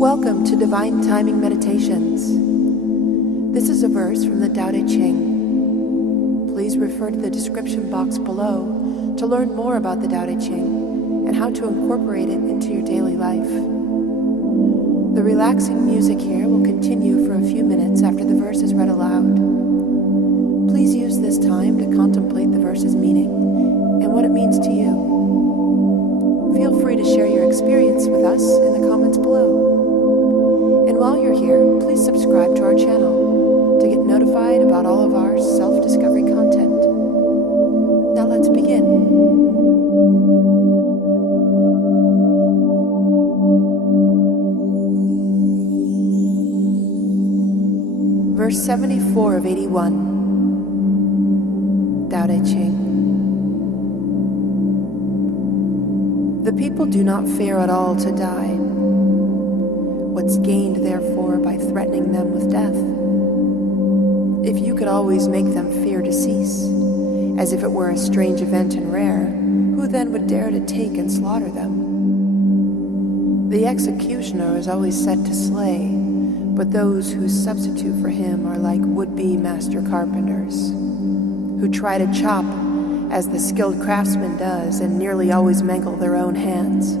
Welcome to Divine Timing Meditations. This is a verse from the Tao Te Ching. Please refer to the description box below to learn more about the Tao Te Ching and how to incorporate it into your daily life. The relaxing music here will continue for a few minutes after the verse is read aloud. Please use this time to contemplate the verse's meaning and what it means to you. Feel free to share your experience with us in the comments below. And while you're here, please subscribe to our channel to get notified about all of our self-discovery content. Now let's begin. Verse 74 of 81. Tao Te Ching. The people do not fear at all to die. What's gained, therefore, by threatening them with death? If you could always make them fear to cease, as if it were a strange event and rare, who then would dare to take and slaughter them? The executioner is always set to slay, but those who substitute for him are like would-be master carpenters, who try to chop as the skilled craftsman does and nearly always mangle their own hands.